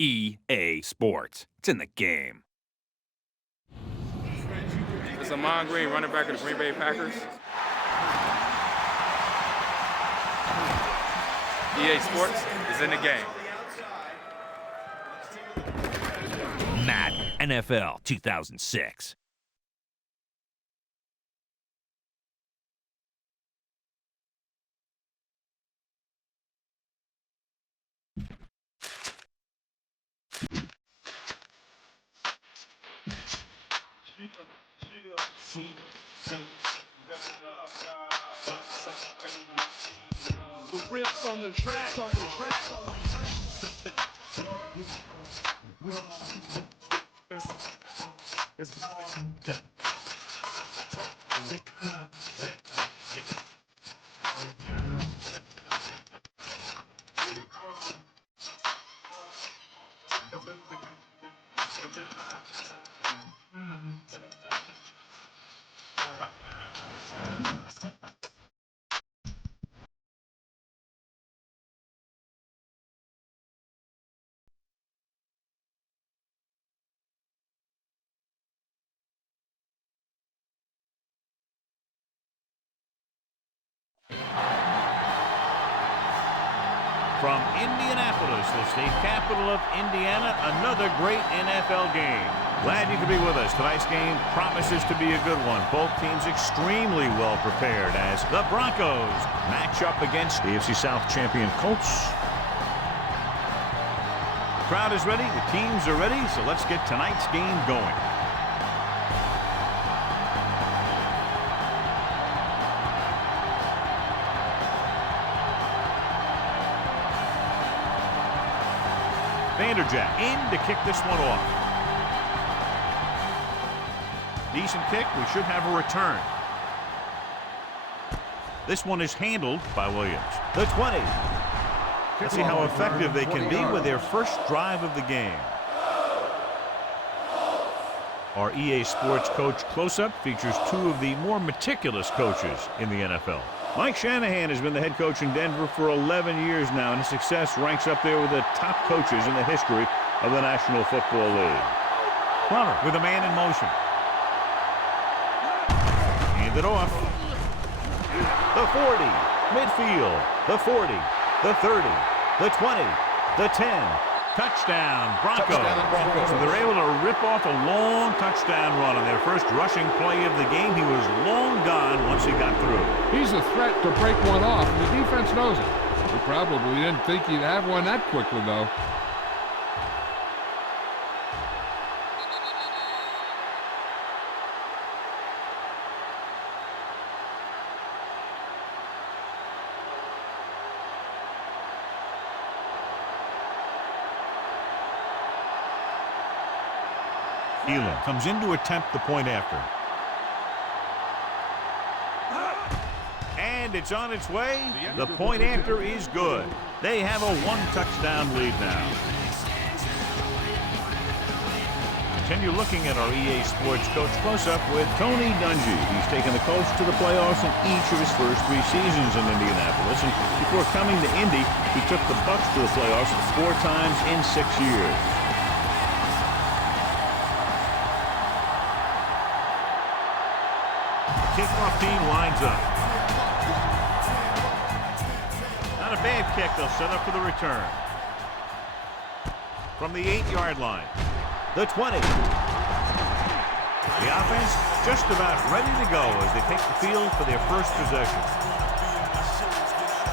EA Sports. It's in the game. It's Amon Green, running back of the Green Bay Packers. EA Sports is in the game. Madden NFL 2006. The rips on the track, From Indianapolis, the state capital of Indiana, another great NFL game. Glad you could be with us. Tonight's game promises to be a good one. Both teams extremely well prepared as the Broncos match up against the AFC South champion Colts. The crowd is ready, the teams are ready, so let's get tonight's game going. Vanderjack in to kick this one off. Decent kick. We should have a return. This one is handled by Williams. The 20. Let's see how effective they can be with their first drive of the game. Our EA Sports Coach Close-Up features two of the more meticulous coaches in the NFL. Mike Shanahan has been the head coach in Denver for 11 years now, and his success ranks up there with the top coaches in the history of the National Football League. Plummer with a man in motion. Hand it off. The 40, midfield, the 40, the 30, the 20, the 10. Touchdown, Broncos. So they're able to rip off a long touchdown run on their first rushing play of the game. He was long gone once he got through. He's a threat to break one off, and the defense knows it. He probably didn't think he'd have one that quickly, though. Elam comes in to attempt the point after. And it's on its way. The point after is good. They have a one-touchdown lead now. Continue looking at our EA Sports Coach Close-Up with Tony Dungy. He's taken the Colts to the playoffs in each of his first 3 seasons in Indianapolis. And before coming to Indy, he took the Bucs to the playoffs 4 times in 6 years. Kickoff team lines up. Not a bad kick. They'll set up for the return. From the 8-yard line. The 20. The offense just about ready to go as they take the field for their first possession.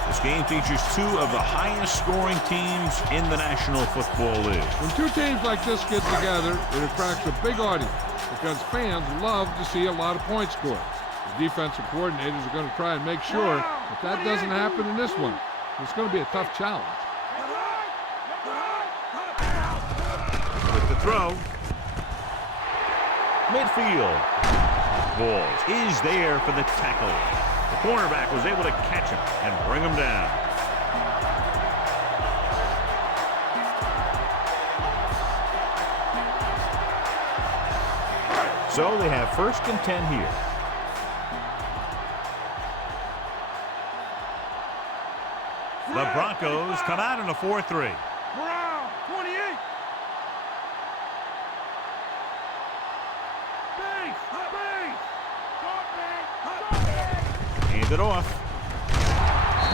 This game features 2 of the highest scoring teams in the National Football League. When 2 teams like this get together, it attracts a big audience because fans love to see a lot of points scored. The defensive coordinators are going to try and make sure that doesn't happen in this one. It's going to be a tough challenge. With the throw. Midfield. Walls is there for the tackle. The cornerback was able to catch him and bring him down. So they have first and 10 here. The Broncos come out in a 4-3. Brown, 28. Hand it off.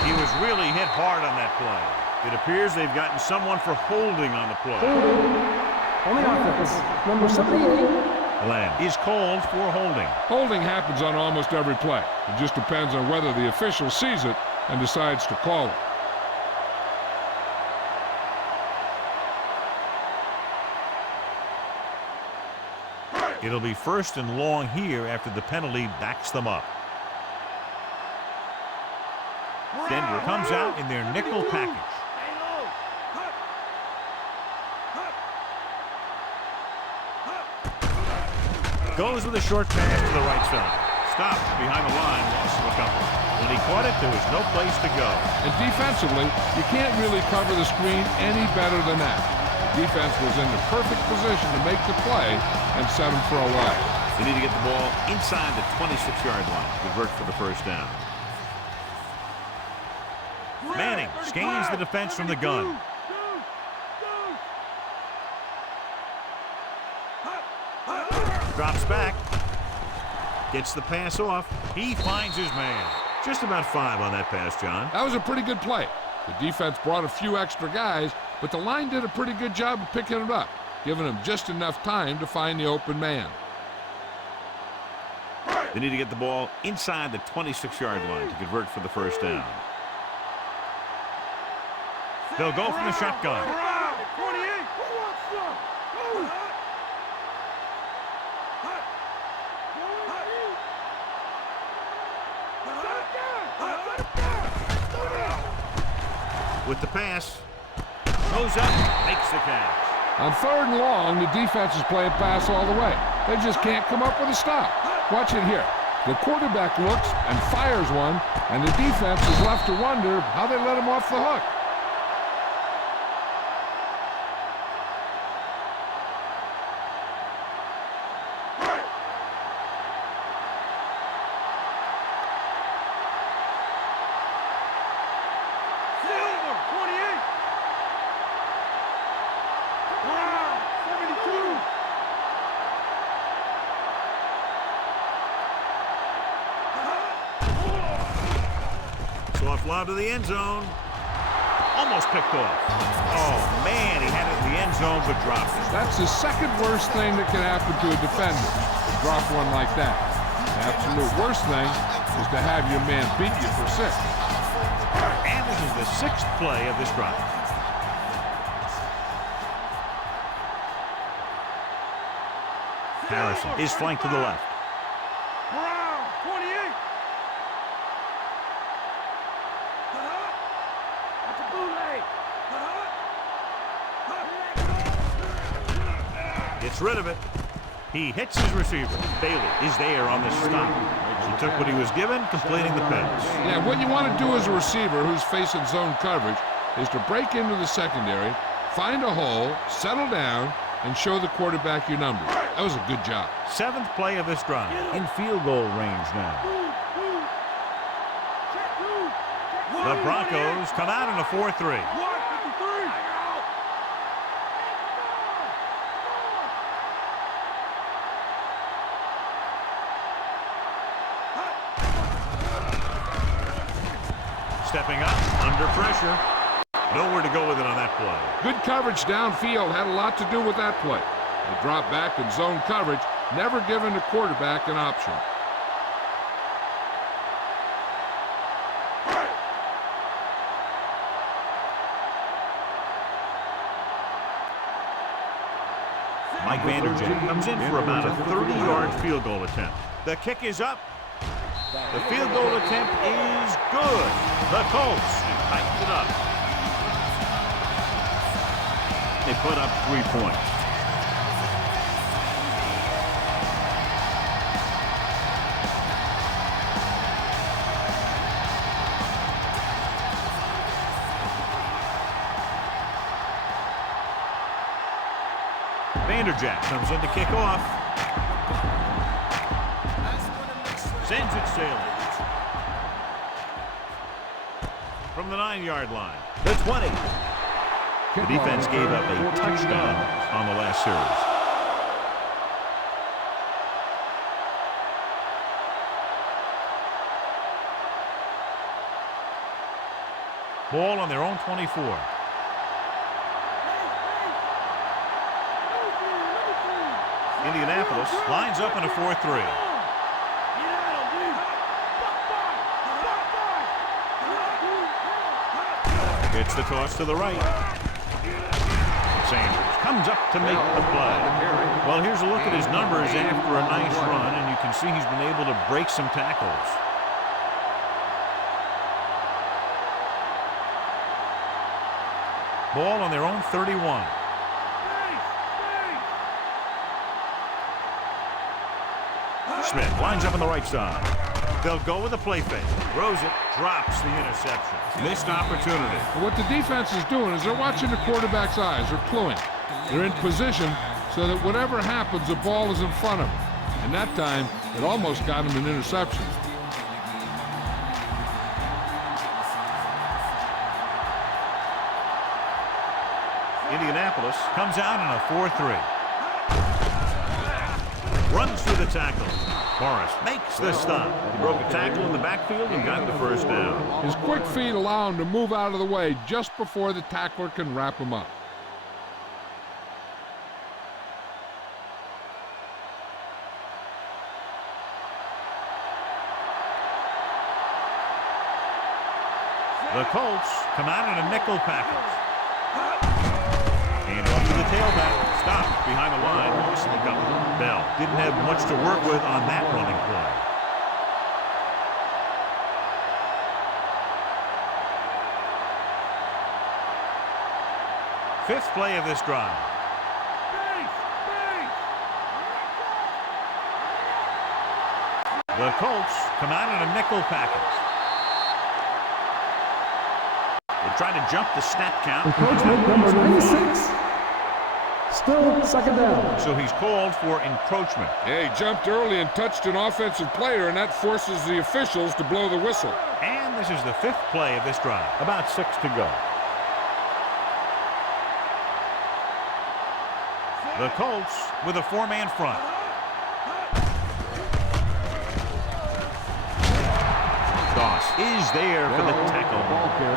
He was really hit hard on that play. It appears they've gotten someone for holding on the play. On the offense, number 78. Lamb is called for holding. Holding happens on almost every play. It just depends on whether the official sees it and decides to call it. It'll be 1st and long here after the penalty backs them up. Denver comes out in their nickel package. Goes with a short pass to the right side. Stopped behind the line, loss of a couple. When he caught it, there was no place to go. And defensively, you can't really cover the screen any better than that. The defense was in the perfect position to make the play and set him for a loss. They need to get the ball inside the 26-yard line to convert for the first down. Manning scans the defense from the gun. Drops back. Gets the pass off. He finds his man. Just about 5 on that pass, John. That was a pretty good play. The defense brought a few extra guys, but the line did a pretty good job of picking it up, giving them just enough time to find the open man. They need to get the ball inside the 26-yard line to convert for the first down. They'll go from the shotgun. With the pass, goes up, makes the catch. On 3rd and long, the defense is playing pass all the way. They just can't come up with a stop. Watch it here. The quarterback looks and fires one, and the defense is left to wonder how they let him off the hook. Soft lob to the end zone. Almost picked off. Oh, man, he had it in the end zone, but dropped it. That's the second worst thing that can happen to a defender, to drop one like that. The absolute worst thing is to have your man beat you for 6. And this is the 6th play of this drive. Harrison is flanked to the left. Gets rid of it. He hits his receiver. Bailey is there on the stop. He took what he was given, completing the pass. Yeah, what you want to do as a receiver who's facing zone coverage is to break into the secondary, find a hole, settle down, and show the quarterback your number. That was a good job. 7th play of this drive. In field goal range now. The Broncos come out in a 4-3. Stepping up, under pressure. Nowhere to go with it on that play. Good coverage downfield had a lot to do with that play. The drop back in zone coverage, never giving the quarterback an option. Mike Vanderjagt comes in for about a 30-yard field goal attempt. The kick is up. The field goal attempt is good. The Colts tighten it up. They put up 3 points. Vanderjagt comes in to kick off. Sends it sailing. From the 9-yard line. The 20. The defense gave up a touchdown on the last series. Ball on their own 24. Indianapolis lines up in a 4-3. It's the toss to the right. Sanders comes up to make the play. Well, here's a look at his numbers after a nice run, and you can see he's been able to break some tackles. Ball on their own 31. Smith lines up on the right side. They'll go with a play fake. Throws it, drops the interception. Missed opportunity. And what the defense is doing is they're watching the quarterback's eyes. They're cluing. They're in position so that whatever happens, the ball is in front of them. And that time, it almost got him an interception. Indianapolis comes out in a 4-3. Runs through the tackle. Morris makes the stop. He broke a tackle in the backfield and got the first down. His quick feet allow him to move out of the way just before the tackler can wrap him up. The Colts come out in a nickel package. Hand off to the tailback. Stopped behind the line. Bell didn't have much to work with on that running play. Fifth play of this drive. The Colts come out in a nickel package. They try to jump the snap count. Encroachment number 96. Still second down. So he's called for encroachment. Yeah, he jumped early and touched an offensive player, and that forces the officials to blow the whistle. And this is the fifth play of this drive. About 6 to go. The Colts with a 4-man front. Goss is there for the tackle.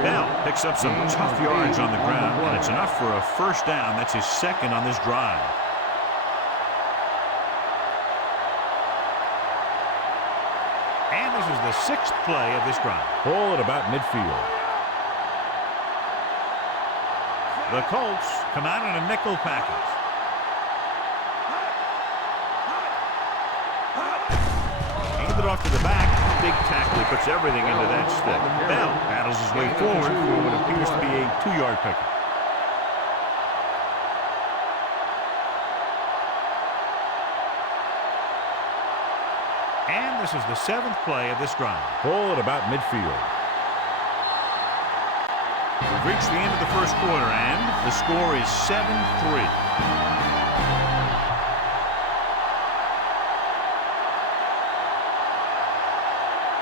Bell picks up some tough yards on the ground, and it's enough for a first down. That's his second on this drive. And this is the sixth play of this drive. Ball at about midfield. The Colts come out in a nickel package. Handed off to the back. Big tackle. He puts everything into that stick. Bell battles his way forward for what appears to be a 2-yard pickup. And this is the seventh play of this drive. Ball at about midfield. We've reached the end of the first quarter, and the score is 7-3.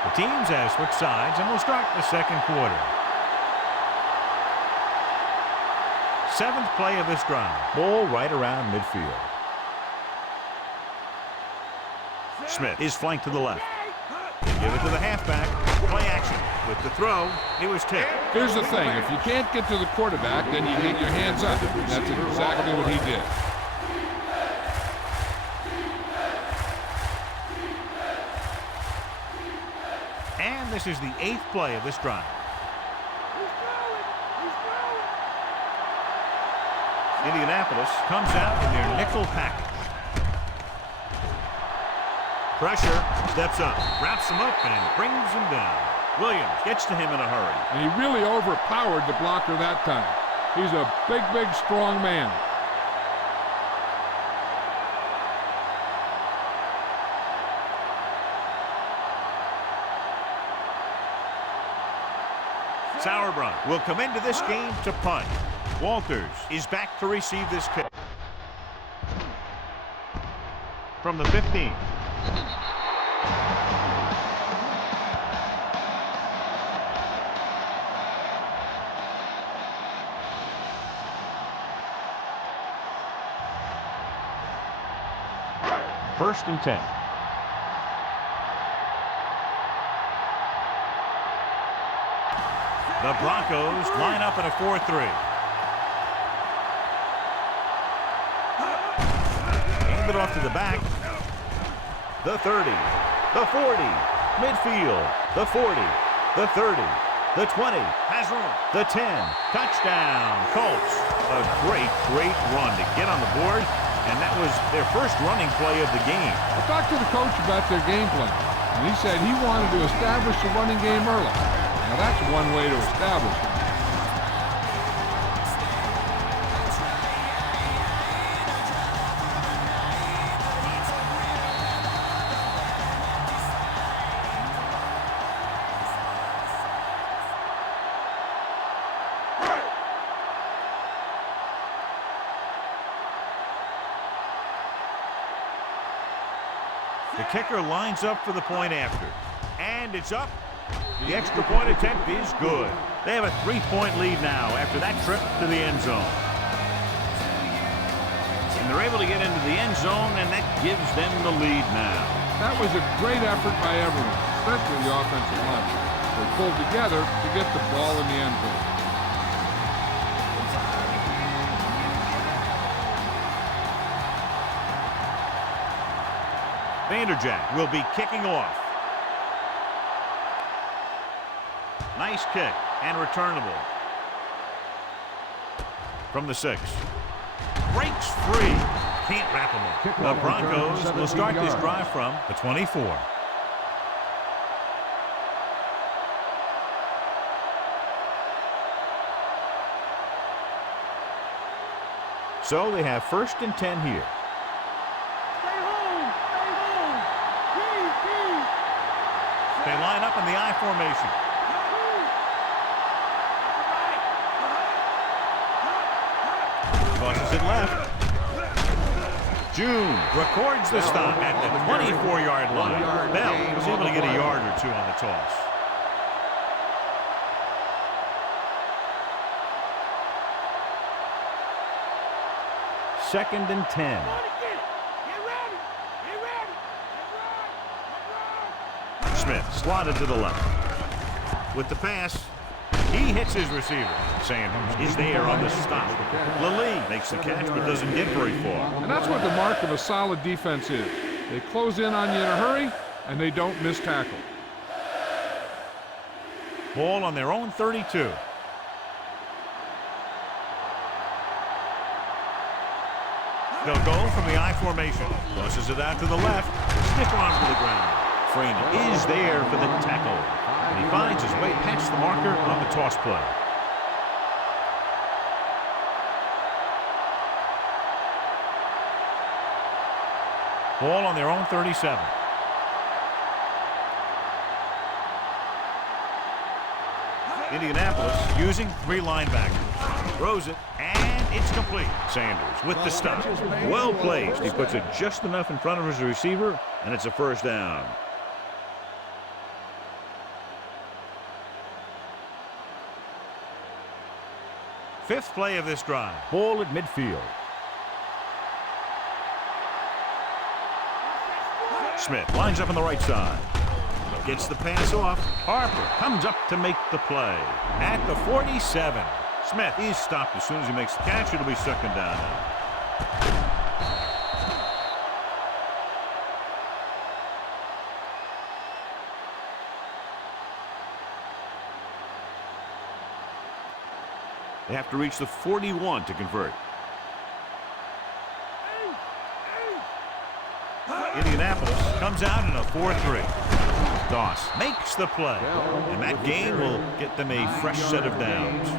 The teams have switched sides, and we'll start the second quarter. Seventh play of this drive. Ball right around midfield. Smith is flanked to the left. Give it to the halfback. Play action. With the throw, he was tipped. Here's the thing. If you can't get to the quarterback, then you get your hands up. That's exactly what he did. And this is the eighth play of this drive. Indianapolis comes out in their nickel package. Pressure, steps up, wraps him up, and brings him down. Williams gets to him in a hurry. And he really overpowered the blocker that time. He's a big, big, strong man. Sauerbrunn will come into this game to punt. Walters is back to receive this kick. From the 15. First and 10. The Broncos line up in a 4-3. Hand it off to the back. The 30, the 40, midfield, the 40, the 30, the 20, has room, the 10, touchdown, Colts. A great run to get on the board, and that was their first running play of the game. I talked to the coach about their game plan, and he said he wanted to establish the running game early. Now that's one way to establish it. The kicker lines up for the point after. And it's up. The extra point attempt is good. They have a 3-point lead now after that trip to the end zone. And they're able to get into the end zone, and that gives them the lead now. That was a great effort by everyone, especially the offensive line. They pulled together to get the ball in the end zone. Vanderjack will be kicking off. Nice kick and returnable. From the 6. Breaks free. Can't wrap him up. The Broncos will start this drive from the 24. So they have 1st and 10 here. They line up in the I formation. Tosses it left. June records the stop at the 24-yard line. Bell was able to get a yard or two on the toss. Second and 10. Smith slotted to the left. With the pass, he hits his receiver. Sanders is there on the stop. Lilly makes the catch but doesn't get very far. And that's what the mark of a solid defense is. They close in on you in a hurry, and they don't miss tackle. Ball on their own 32. They'll go from the I formation. Tosses it out to the left. Stiff arm to the ground. Freeman is there for the tackle. And he finds his way past the marker on the toss play. Ball on their own 37. Indianapolis using 3 linebackers. Throws it, and it's complete. Sanders with the stop. Well placed. He puts it just enough in front of his receiver, and it's a 1st down. Fifth play of this drive. Ball at midfield. Smith lines up on the right side. Gets the pass off. Harper comes up to make the play. At the 47. Smith is stopped as soon as he makes the catch. It'll be 2nd down now. They have to reach the 41 to convert. Indianapolis comes out in a 4-3. Doss makes the play, and that gain will get them a fresh set of downs.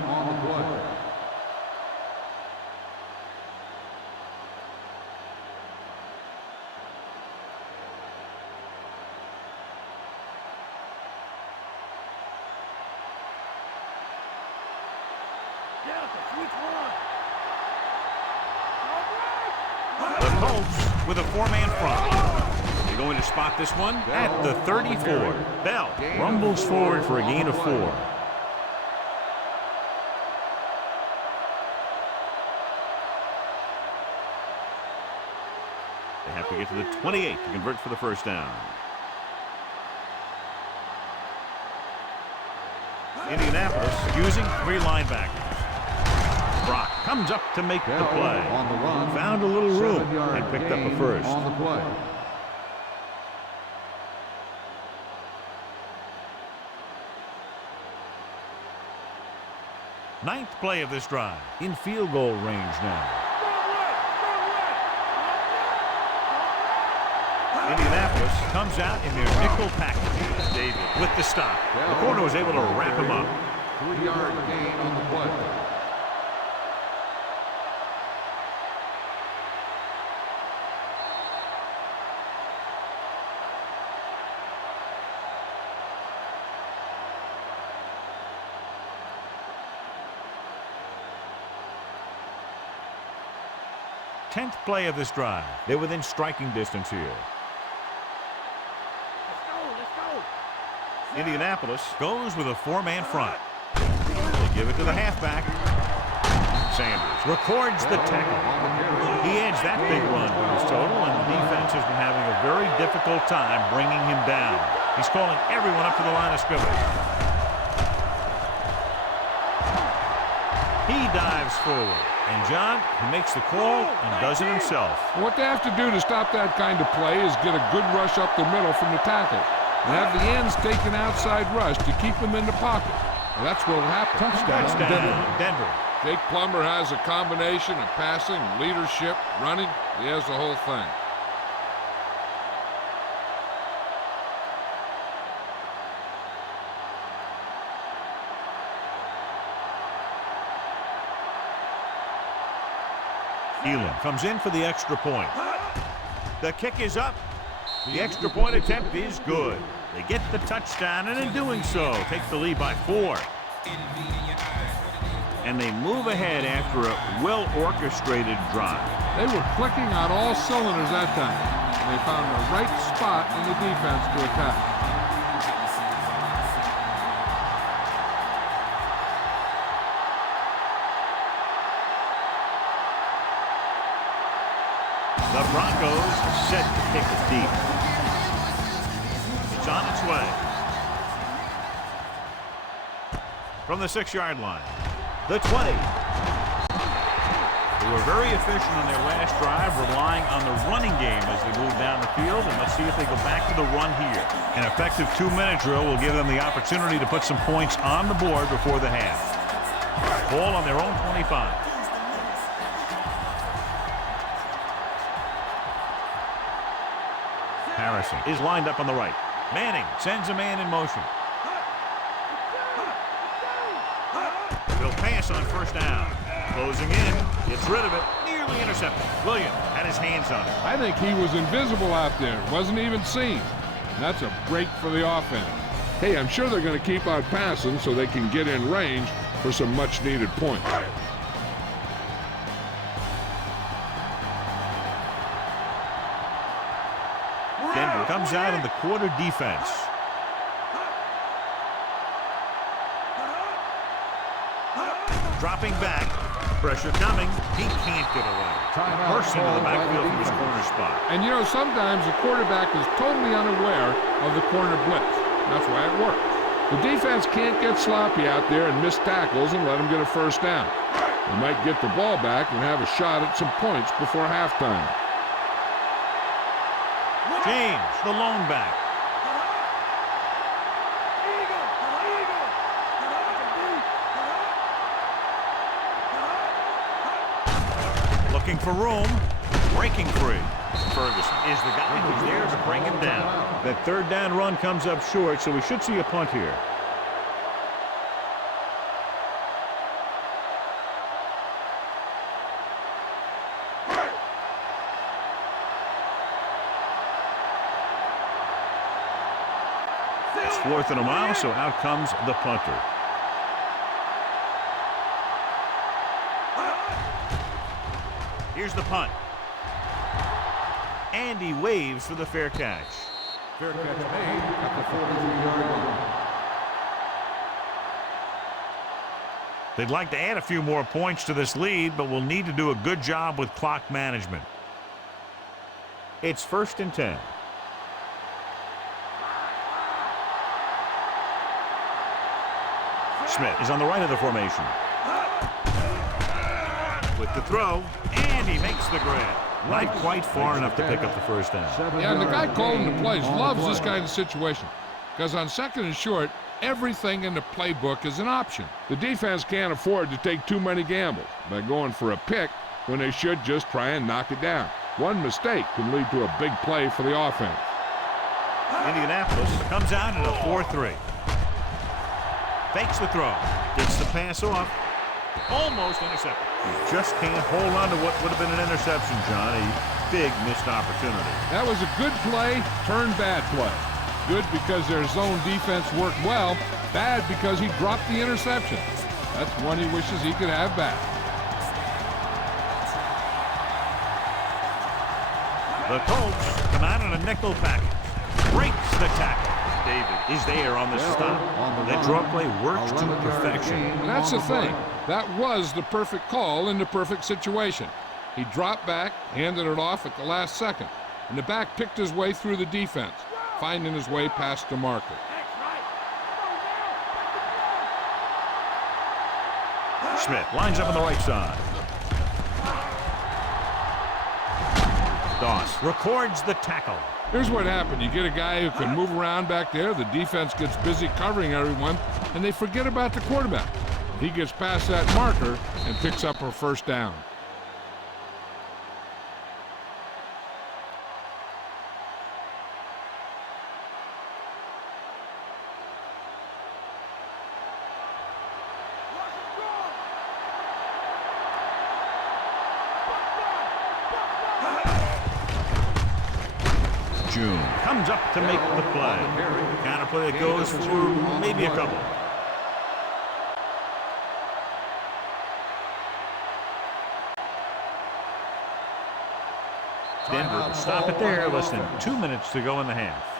The Colts with a 4-man front. They're going to spot this one at the 34. Bell rumbles forward for a gain of 4. They have to get to the 28 to convert for the 1st down. Indianapolis using 3 linebackers. Brock comes up to make the play. On the run. Found a little room 7-yard and picked up a gain first. on the play. Ninth play of this drive. In field goal range now. Indianapolis comes out in their nickel package. David with the stop. The corner was able to wrap him up. 3-yard gain on the play. Tenth play of this drive. They're within striking distance here. Indianapolis goes with a 4-man front. They give it to the halfback. Sanders records the tackle. He adds that big run to his total, and the defense has been having a very difficult time bringing him down. He's calling everyone up to the line of scrimmage. He dives forward. And John, he makes the call and does it himself. What they have to do to stop that kind of play is get a good rush up the middle from the tackle. And have the ends take an outside rush to keep them in the pocket. And that's what will happen. Touchdown, Denver. Jake Plummer has a combination of passing, leadership, running. He has the whole thing. Elam comes in for the extra point. The kick is up. The extra point attempt is good. They get the touchdown, and in doing so, take the lead by 4. And they move ahead after a well-orchestrated drive. They were clicking on all cylinders that time. And they found the right spot in the defense to attack. The Broncos set to kick it deep. It's on its way. From the 6-yard line. The 20. They were very efficient on their last drive, relying on the running game as they move down the field. And let's see if they go back to the run here. An effective 2-minute drill will give them the opportunity to put some points on the board before the half. Ball on their own 25. Harrison is lined up on the right. Manning sends a man in motion. He'll pass on first down. Closing in. Gets rid of it. Nearly intercepted. Williams had his hands on it. I think he was invisible out there. Wasn't even seen. And that's a break for the offense. Hey, I'm sure they're going to keep on passing so they can get in range for some much-needed points. Denver comes out in the quarter defense. Dropping back. Pressure coming. He can't get away. Bursts into the backfield from his corner spot. And, you know, sometimes the quarterback is totally unaware of the corner blitz. That's why it works. The defense can't get sloppy out there and miss tackles and let them get a first down. They might get the ball back and have a shot at some points before halftime. James, the lone back. Looking for room, breaking free. Ferguson is the guy who's there to bring him down. That third down run comes up short, so we should see a punt here. It's 4th and a mile, so out comes the punter. Here's the punt. And he waves for the fair catch. Fair catch made at the 43-yard line. They'd like to add a few more points to this lead, but will need to do a good job with clock management. It's 1st and 10. Smith is on the right of the formation. With the throw, and he makes the grab. Not quite far enough to pick up the first down. Yeah, and the guy calling the plays loves this kind of situation because on 2nd and short, everything in the playbook is an option. The defense can't afford to take too many gambles by going for a pick when they should just try and knock it down. One mistake can lead to a big play for the offense. Indianapolis comes out in a 4-3. Fakes the throw. Gets the pass off. Almost intercepted. Just can't hold on to what would have been an interception, John. A big missed opportunity. That was a good play, turned bad play. Good because their zone defense worked well. Bad because he dropped the interception. That's one he wishes he could have back. The Colts come out in a nickel package. Breaks the tackle. David is there on the stop. That draw play works to perfection. And that's the thing. That was the perfect call in the perfect situation. He dropped back, handed it off at the last second, and the back picked his way through the defense, finding his way past the marker. Smith lines up on the right side. Doss records the tackle. Here's what happened. You get a guy who can move around back there. The defense gets busy covering everyone, and they forget about the quarterback. He gets past that marker and picks up a first down. June comes up to make the play. Kind of play that goes for maybe a couple. Denver will stop it there. Less than 2 minutes to go in the half.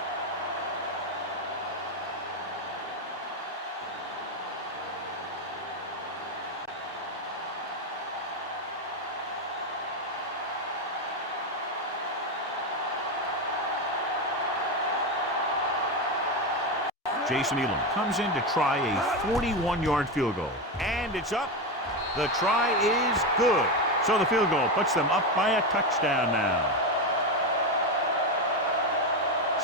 Jason Elam comes in to try a 41-yard field goal. And it's up. The try is good. So the field goal puts them up by a touchdown now.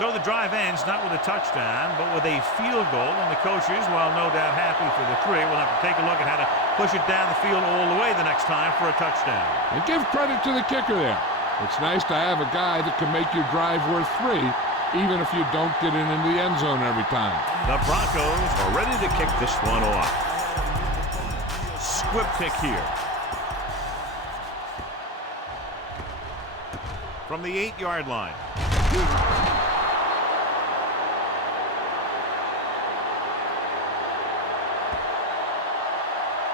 So the drive ends not with a touchdown, but with a field goal. And the coaches, while no doubt happy for the three, will have to take a look at how to push it down the field all the way the next time for a touchdown. And give credit to the kicker there. It's nice to have a guy that can make your drive worth 3, even if you don't get it into the end zone every time. The Broncos are ready to kick this one off. Squib pick here. From the 8-yard line.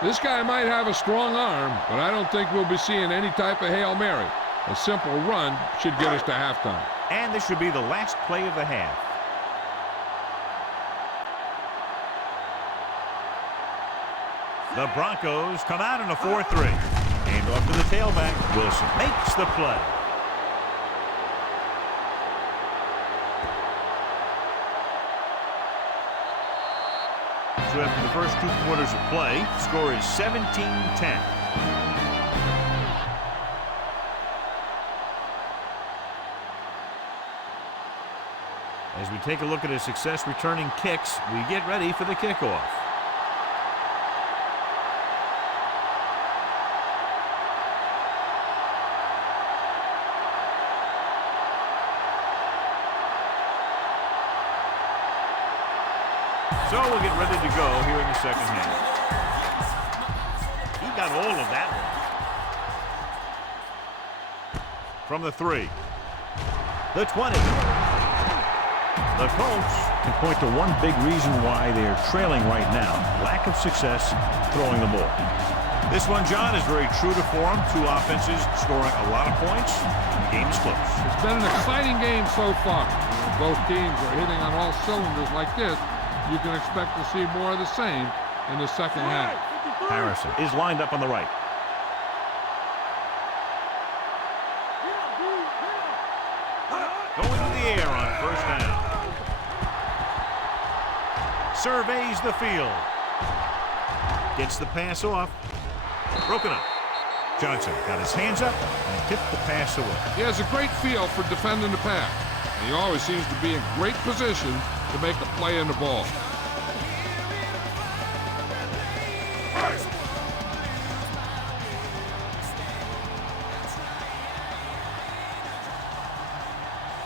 This guy might have a strong arm, but I don't think we'll be seeing any type of Hail Mary. A simple run should get us to halftime. And this should be the last play of the half. The Broncos come out in a 4-3. Hand off to the tailback. Wilson makes the play. So after the first 2 quarters of play, the score is 17-10. As we take a look at his success returning kicks, we get ready for the kickoff. So we'll get ready to go here in the second half. He got all of that one. From the 3. The 20. The Colts can point to one big reason why they're trailing right now. Lack of success throwing the ball. This one, John, is very true to form. 2 offenses scoring a lot of points. The game is close. It's been an exciting game so far. When both teams are hitting on all cylinders like this, you can expect to see more of the same in the second half. Harrison is lined up on the right. Going to the air on first down. Surveys the field. Gets the pass off. Broken up. Johnson got his hands up and tipped the pass away. He has a great feel for defending the pass, and he always seems to be in great position to make a play in the ball.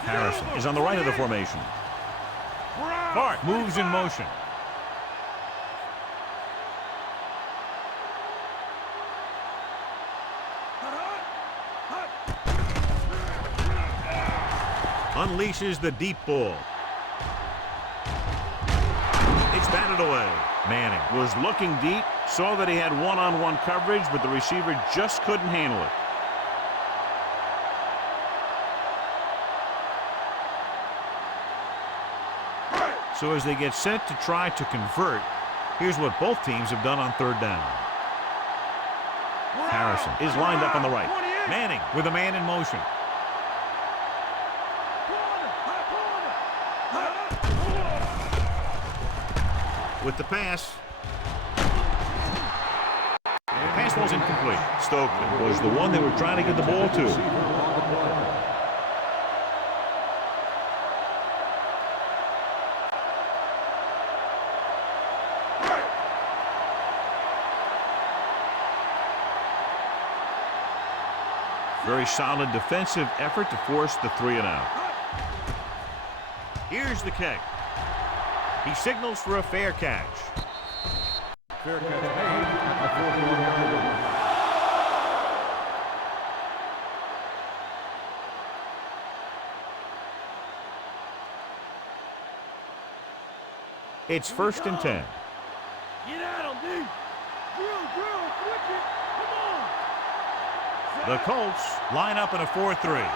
Harrison is on the right of the formation. Clark moves in motion. Unleashes the deep ball. It's batted away. Manning was looking deep, saw that he had one-on-one coverage, but the receiver just couldn't handle it. So as they get set to try to convert, here's what both teams have done on third down. Harrison is lined up on the right. Manning with a man in motion. With the pass. The pass was incomplete. Stokely was the one they were trying to get the ball to. Very solid defensive effort to force the 3-and-out. Here's the kick. He signals for a fair catch. Fair catch made at the 41-yard line. It's 1st and 10. Get at him, D. Drill, switch it. Come on. The Colts line up in a 4-3.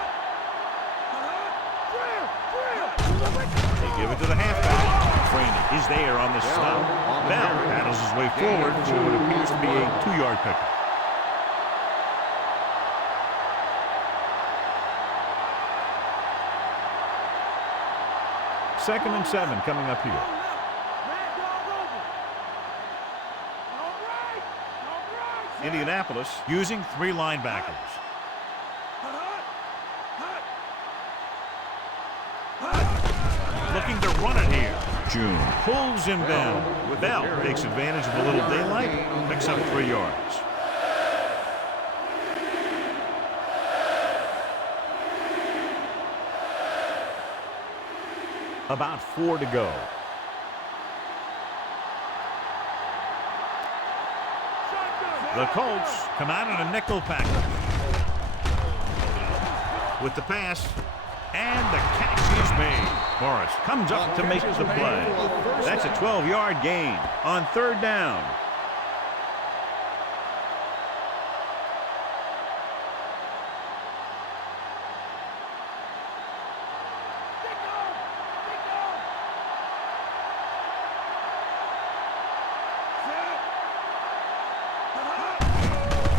They give it to the halfback. Freeney is there on the stop. Bell paddles his way forward for what appears to be a 2-yard pickup. Second and 7 coming up here. Indianapolis using 3 linebackers. Looking to run it here. June pulls him down. Bell takes advantage of a little daylight, picks up 3 yards. About 4 to go. The Colts come out in a nickel package. With the pass, and the catch is made. Morris comes up to make the play. That's a 12-yard gain on 3rd down.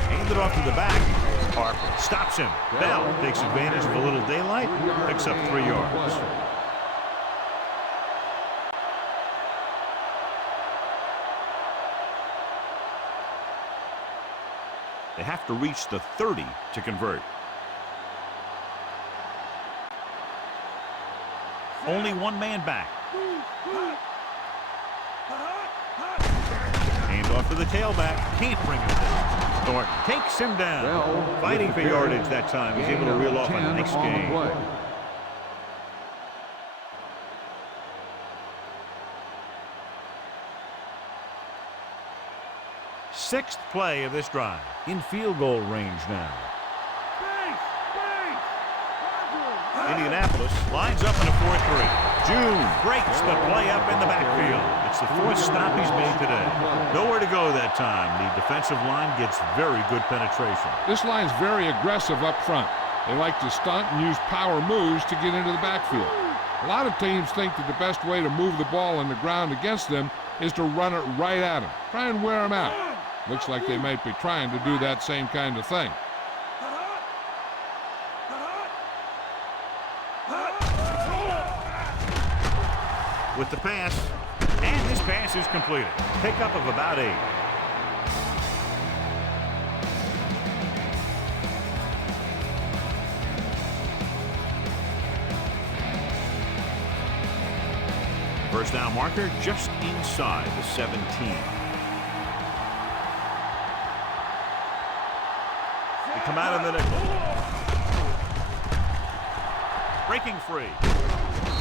Handed off to the back. Harper stops him. Bell takes advantage of a little daylight, picks up 3 yards. They have to reach the 30 to convert. Only 1 man back. Hand off to the tailback. Can't bring it down. Thornton takes him down. Fighting for yardage that time. He's able to reel off a nice gain. 6th play of this drive. In field goal range now. Indianapolis lines up in a 4-3. June breaks the play up in the backfield. It's the 4th stop he's made today. Nowhere to go that time. The defensive line gets very good penetration. This line's very aggressive up front. They like to stunt and use power moves to get into the backfield. A lot of teams think that the best way to move the ball on the ground against them is to run it right at them. Try and wear them out. Looks like they might be trying to do that same kind of thing. With the pass, and this pass is completed. Pickup of about 8. First down marker just inside the 17. They come out in the nickel. Breaking free.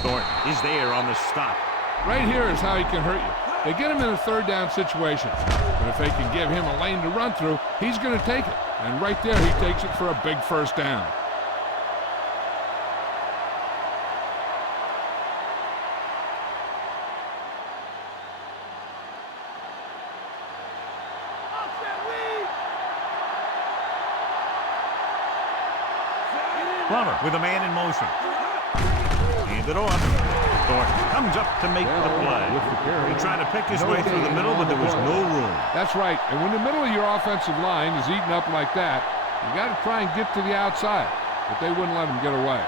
Thornton is there on the stop. Right here is how he can hurt you. They get him in a third down situation. But if they can give him a lane to run through, he's going to take it. And right there, he takes it for a big first down. Plummer with a man in motion. Hand it off. Thornton comes up to make the play. He tried to pick his way through the middle, but there was no room. That's right. And when the middle of your offensive line is eaten up like that, you got to try and get to the outside. But they wouldn't let him get away.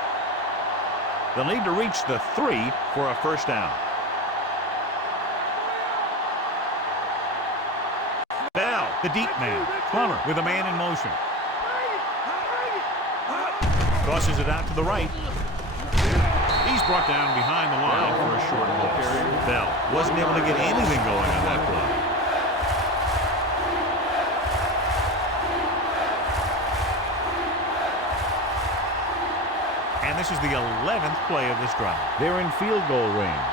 They'll need to reach the 3 for a first down. Bell, the deep man. Plummer with a man in motion. Tosses it out to the right. He's brought down behind the line for a short loss. Bell wasn't able to get anything going on that play. And this is the 11th play of this drive. They're in field goal range.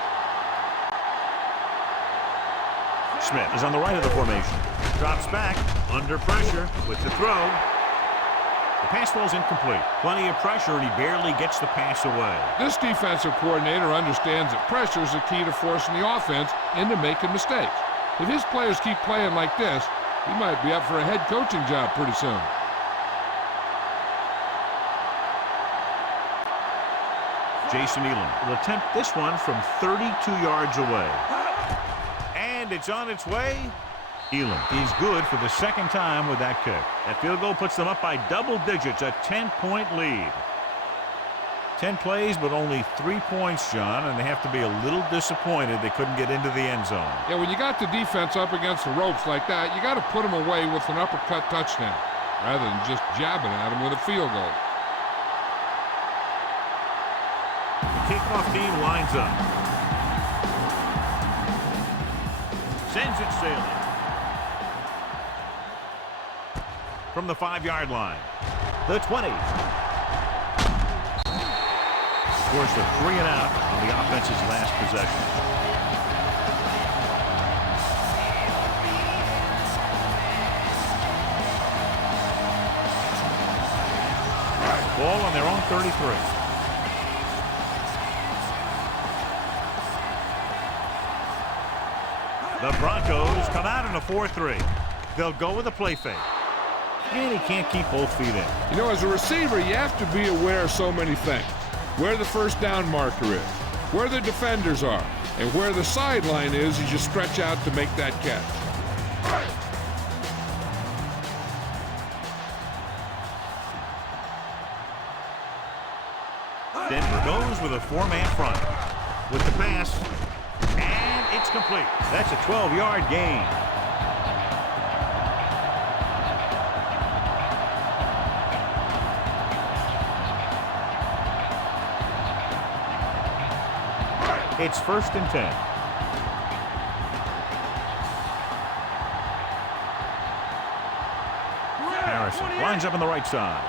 Smith is on the right of the formation. Drops back, under pressure with the throw. The pass falls incomplete. Plenty of pressure, and he barely gets the pass away. This defensive coordinator understands that pressure is the key to forcing the offense into making mistakes. If his players keep playing like this, he might be up for a head coaching job pretty soon. Jason Elam will attempt this one from 32 yards away. And it's on its way. Elam is good for the second time with that kick. That field goal puts them up by double digits, a 10-point lead. 10 plays, but only 3 points, John, and they have to be a little disappointed they couldn't get into the end zone. Yeah, when you got the defense up against the ropes like that, you got to put them away with an uppercut touchdown rather than just jabbing at them with a field goal. The kickoff team lines up. Sends it sailing. From the 5-yard line. The 20. Forced a 3 and out on the offense's last possession. Ball on their own 33. The Broncos come out in a 4-3. They'll go with a play fake. And he can't keep both feet in. You know, as a receiver, you have to be aware of so many things. Where the first down marker is, where the defenders are, and where the sideline is as you stretch out to make that catch. Denver goes with a 4-man front. With the pass, and it's complete. That's a 12-yard gain. It's 1st and 10. Harrison lines up on the right side.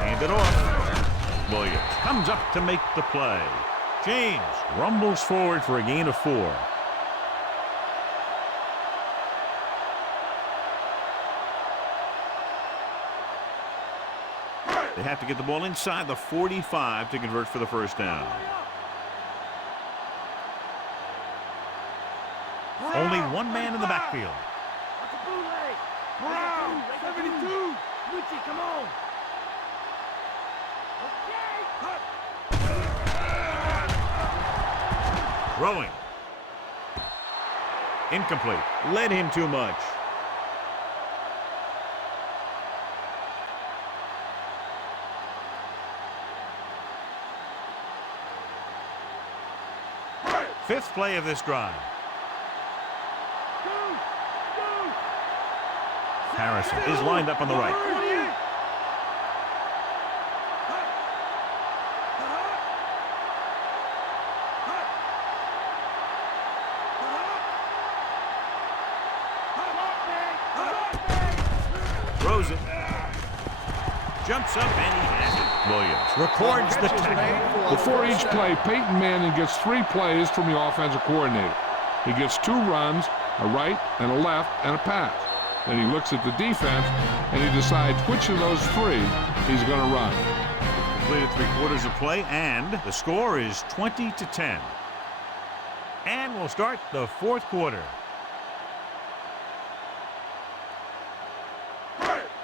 Hand it off. Williams comes up to make the play. James rumbles forward for a gain of 4. They have to get the ball inside the 45 to convert for the first down. Only one man in the backfield. Brown, 72. Lucci, come on. Throwing. Incomplete. Led him too much. Fifth play of this drive. Harrison is lined up on the right. throws it. Jumps up and he has it. Williams records the tackle. Before each play, Peyton Manning gets 3 plays from the offensive coordinator. He gets 2 runs, a right and a left, and a pass. Then he looks at the defense and he decides which of those 3 he's going to run. Completed 3/4 of play, and the score is 20-10. And we'll start the 4th quarter.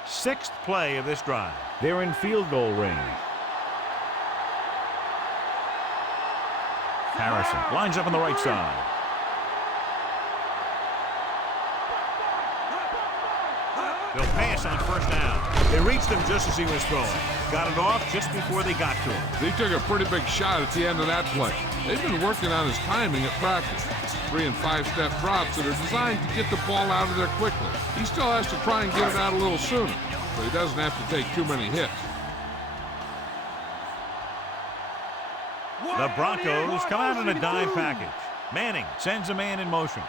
6th play of this drive. They're in field goal range. Harrison lines up on the right side. They'll pass on 1st down. They reached him just as he was throwing. Got it off just before they got to him. They took a pretty big shot at the end of that play. They've been working on his timing at practice. 3- and 5-step drops that are designed to get the ball out of there quickly. He still has to try and get it out a little sooner, so he doesn't have to take too many hits. The Broncos come out in a dime package. Manning sends a man in motion.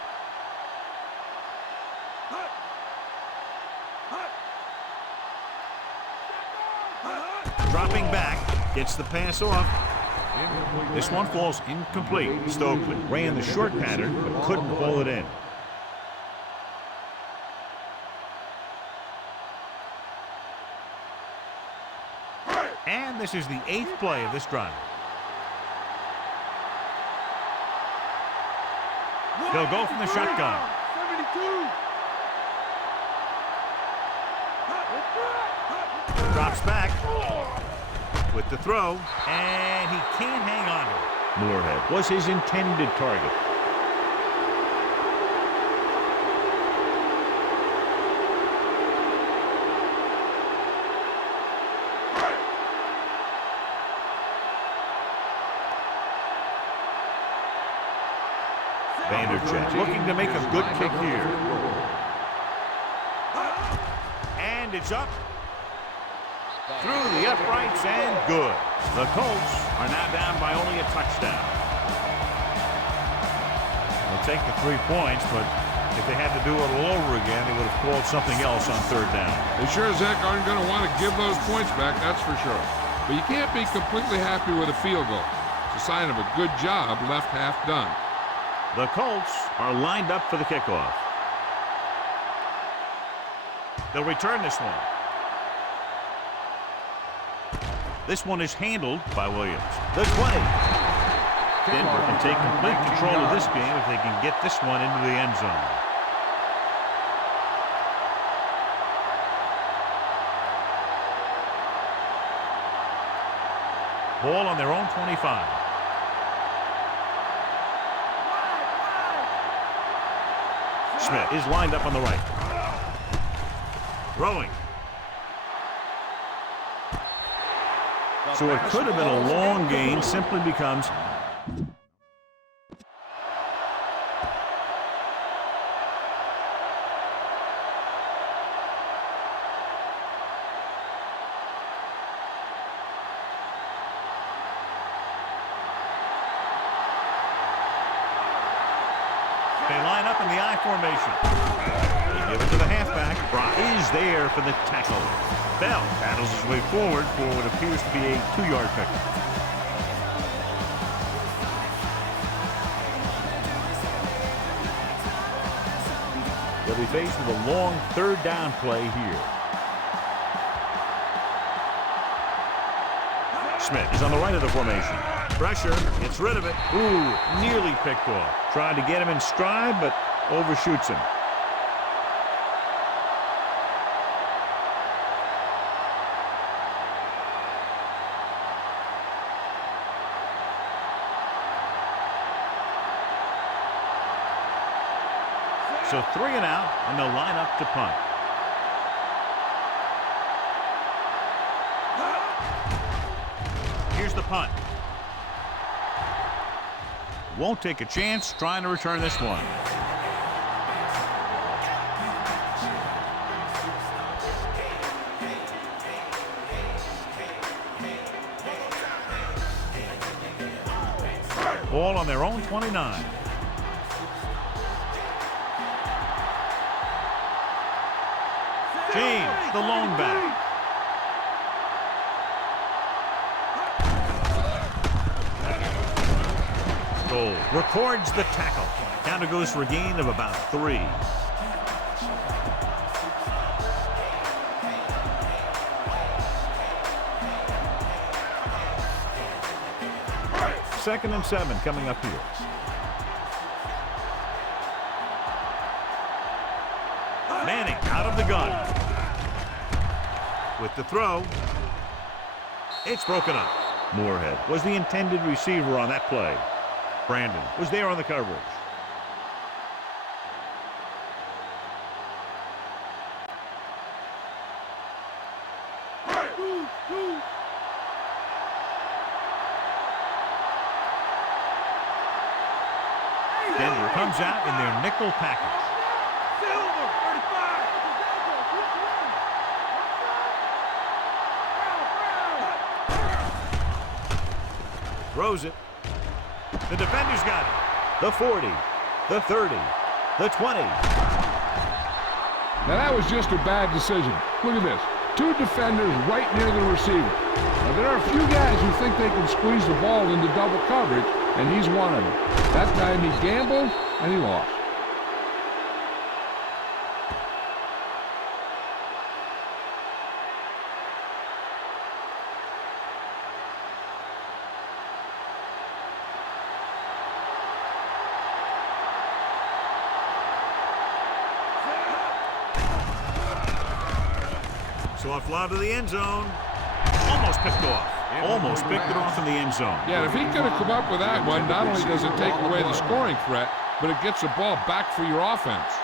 Dropping back, gets the pass off. This one falls incomplete. Stokely ran the short pattern, but couldn't pull it in. And this is the 8th play of this drive. They'll go from the shotgun. 72. Drops back with the throw, and he can't hang on to it. Moorhead was his intended target. Vanderchat looking to make a good kick here. And it's up. Through the uprights and good. The Colts are now down by only a touchdown. They'll take the 3 points, but if they had to do it all over again, they would have called something else on 3rd down. They sure as heck aren't going to want to give those points back, that's for sure. But you can't be completely happy with a field goal. It's a sign of a good job left half done. The Colts are lined up for the kickoff. They'll return this one. This one is handled by Williams. The 20. Denver can take complete control of this game if they can get this one into the end zone. Ball on their own 25. Smith is lined up on the right. Throwing. So it could have been a long gain, simply becomes they line up in the I formation. They give it to the halfback. Brock is there for the tackle. Bell paddles his way forward for what appears to be a 2-yard pickup. They'll be faced with a long 3rd down play here. Smith is on the right of the formation. Pressure, gets rid of it. Ooh, nearly picked off. Trying to get him in stride, but overshoots him. So 3 and out, and they'll line up to punt. Here's the punt. Won't take a chance trying to return this one. Ball on their own 29. James, the lone back. Gold records the tackle. Counter goes for a gain of about 3. Second and 7 coming up here. Manning out of the gun. With the throw. It's broken up. Moorhead was the intended receiver on that play. Brandon was there on the coverage. Denver comes out in their nickel package. Silver, 35. Throws it. The defender's got it. The 40, the 30, the 20. Now that was just a bad decision. Look at this. 2 defenders right near the receiver. Now there are a few guys who think they can squeeze the ball into double coverage, and he's one of them. That time he gambled, and he lost. Soft lob to the end zone. Almost picked off. Almost picked it off in the end zone. Yeah, if he could have come up with that one, not only does it take away the scoring threat, but it gets the ball back for your offense.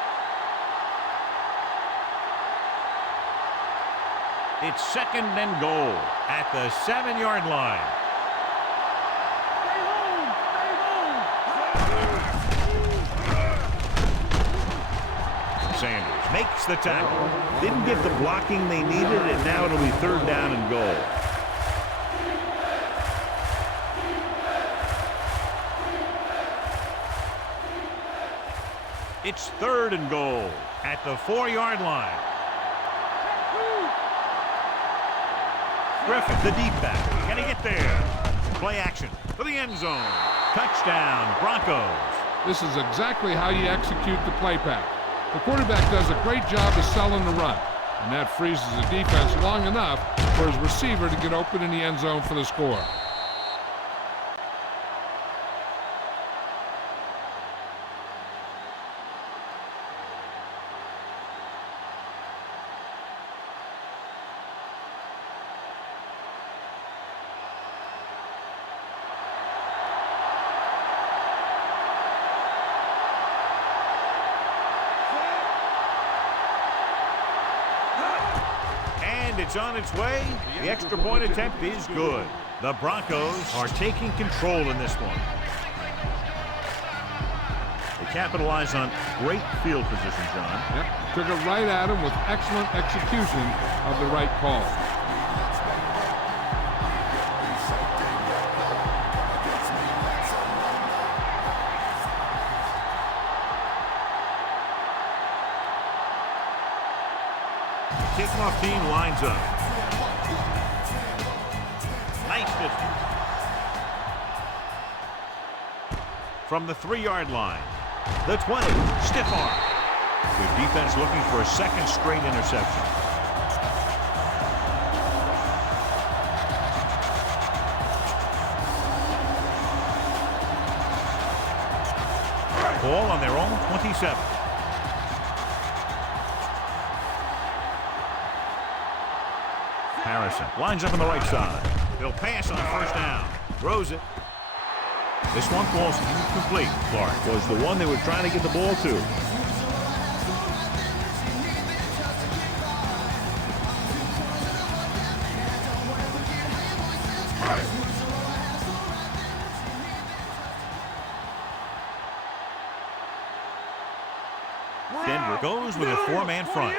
It's second and goal at the 7-yard line. Sanders makes the tackle. Didn't get the blocking they needed, and now it'll be third down and goal. It's third and goal at the 4-yard line. Griffin, the deep back. Can he get there? Play action for the end zone. Touchdown, Broncos. This is exactly how you execute the play pack. The quarterback does a great job of selling the run, and that freezes the defense long enough for his receiver to get open in the end zone for the score. It's on its way. The extra point attempt is good. The Broncos are taking control in this one. They capitalize on great field position, John. Yep, took it right at him with excellent execution of the right call. Kickoff team lines up. Nice distance. From the 3-yard line. The 20. Stiff arm. Good defense looking for a second straight interception. Ball on their own 27. Harrison lines up on the right side. They'll pass on first down. Throws it. This one falls incomplete. Clark was the one they were trying to get the ball to. Denver goes with a 4-man front.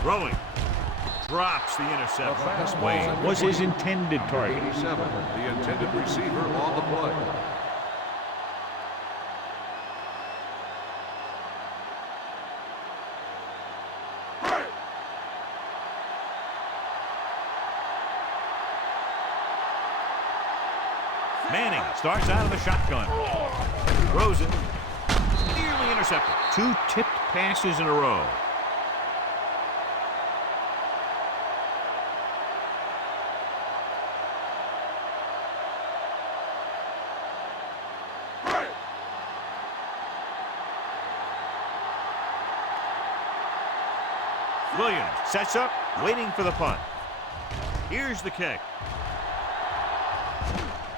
Throwing. Drop. stops the The interception. fastball Wayne was his intended target. 87, the intended receiver on the play. Manning starts out of the shotgun. Throws it. Nearly intercepted. 2 tipped passes in a row. Williams sets up, waiting for the punt. Here's the kick.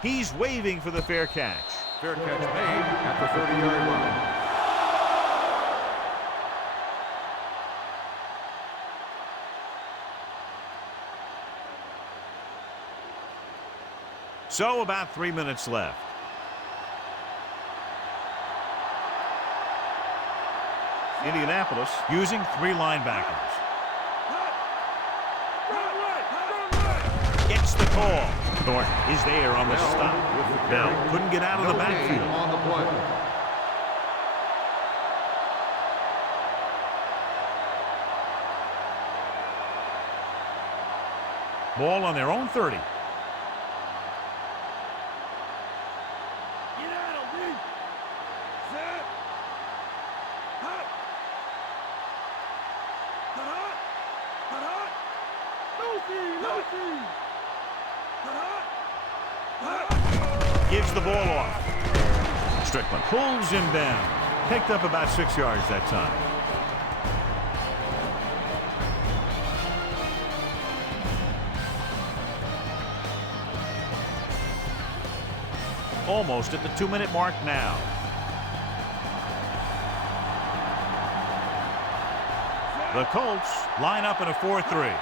He's waving for the fair catch. Fair catch made at the 30-yard line. So about 3 minutes left. Indianapolis using 3 linebackers. Gets the call. Thornton is there on the stop. Bell couldn't get out of the backfield. On the play. Ball on their own 30. Get out of me. Set. Hut. Hut. Hut. Lucy. Gives the ball off. Strickland pulls him down. Picked up about 6 yards that time. Almost at the 2-minute mark now. The Colts line up in a 4-3.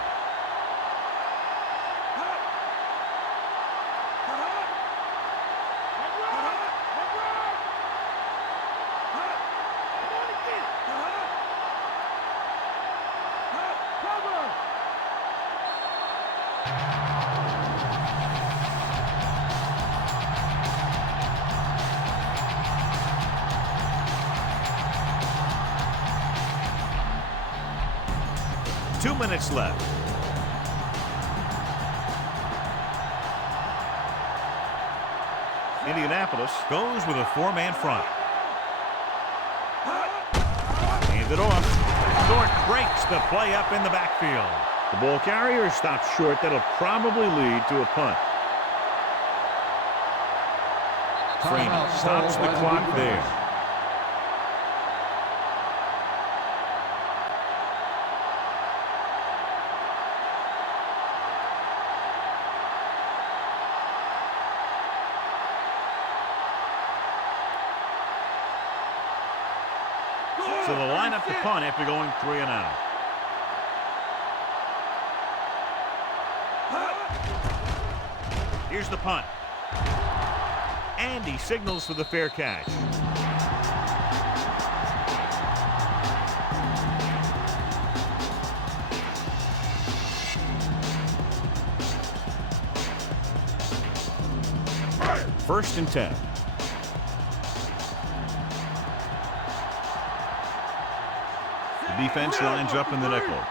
Two minutes left. Indianapolis goes with a 4-man front. Handed off. Thornton breaks the play up in the backfield. The ball carrier stops short. That'll probably lead to a punt. Freeman stops the clock there. So they'll line up the punt after going 3 and out. Here's the punt. And he signals for the fair catch. First and 10. The defense lines up in the nickel.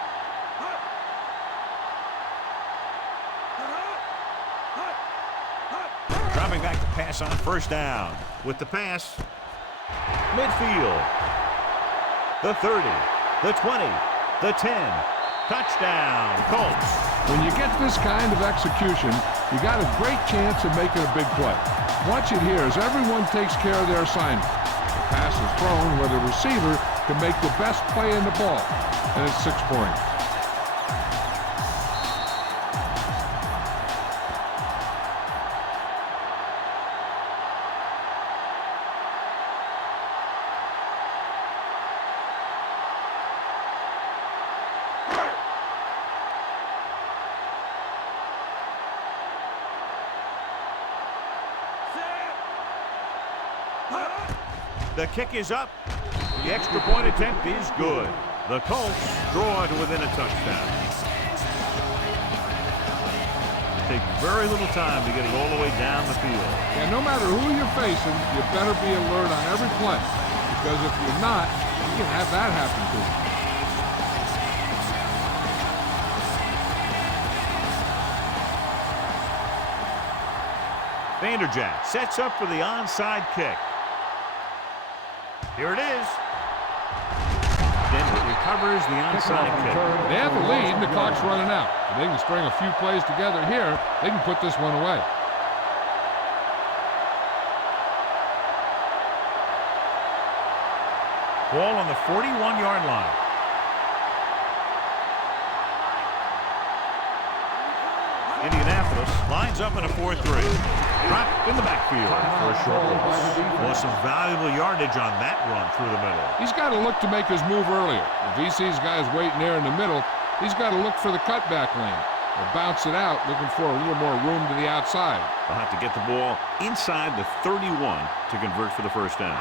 Dropping back to pass on first down. With the pass, midfield. The 30, the 20, the 10. Touchdown, Colts. When you get this kind of execution, you got a great chance of making a big play. Watch it here as everyone takes care of their assignment. The pass is thrown where the receiver can make the best play in the ball, and it's 6 points. The kick is up. The extra point attempt is good. The Colts draw it within a touchdown. take very little time to get it all the way down the field. And no matter who you're facing, you better be alert on every play. Because if you're not, you can have that happen to you. Vanderjagt sets up for the onside kick. Here it is. Denver recovers the onside kick. They have the lead, and the clock's running out. If they can string a few plays together here, they can put this one away. Ball on the 41-yard line. Indianapolis lines up in a 4-3. Dropped in the backfield for a short loss. Lost some valuable yardage on that run through the middle. He's got to look to make his move earlier. If he sees guys waiting there in the middle, he's got to look for the cutback lane or bounce it out, looking for a little more room to the outside. They'll have to get the ball inside the 31 to convert for the first down.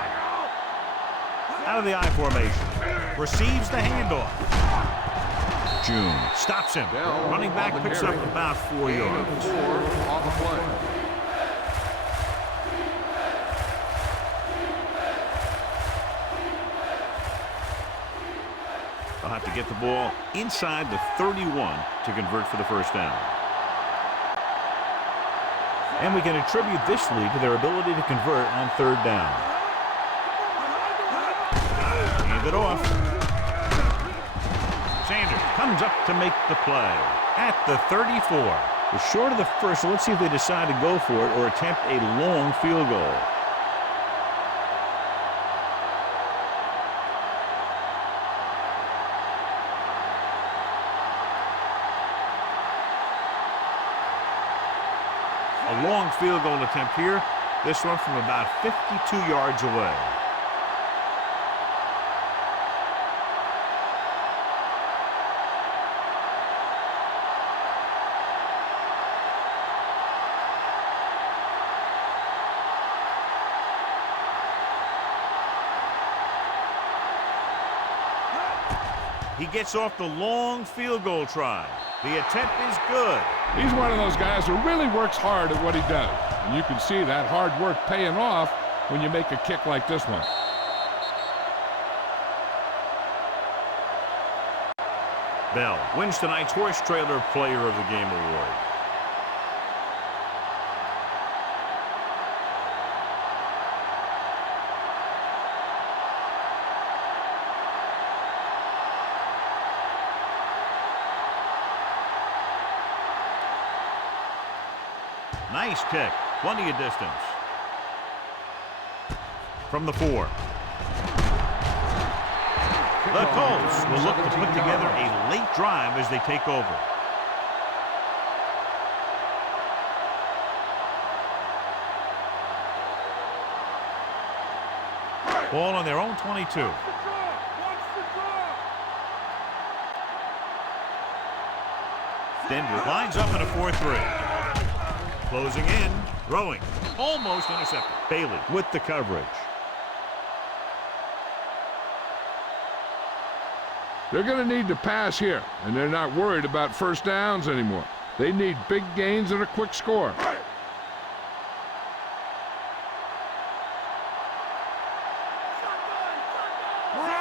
Out of the I formation. Receives the handoff. June stops him. Running back picks up about 4 yards. On the play. They'll have to get the ball inside the 31 to convert for the first down. And we can attribute this lead to their ability to convert on third down. Hand it off. Sanders comes up to make the play at the 34. We're short of the first, so let's see if they decide to go for it or attempt a long field goal. A long field goal attempt here. This one from about 52 yards away. He gets off the long field goal try. The attempt is good. He's one of those guys who really works hard at what he does. And you can see that hard work paying off when you make a kick like this one. Bell wins tonight's Horse Trailer Player of the Game award. Nice kick. Plenty of distance. From the 4. The Colts will look to put together a late drive as they take over. Ball on their own 22. Denver lines up in a 4-3. Closing in, throwing, almost intercepted. Bailey with the coverage. They're going to need to pass here, and they're not worried about first downs anymore. They need big gains and a quick score.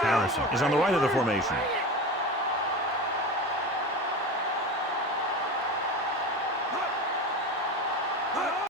Harrison is on the right of the formation.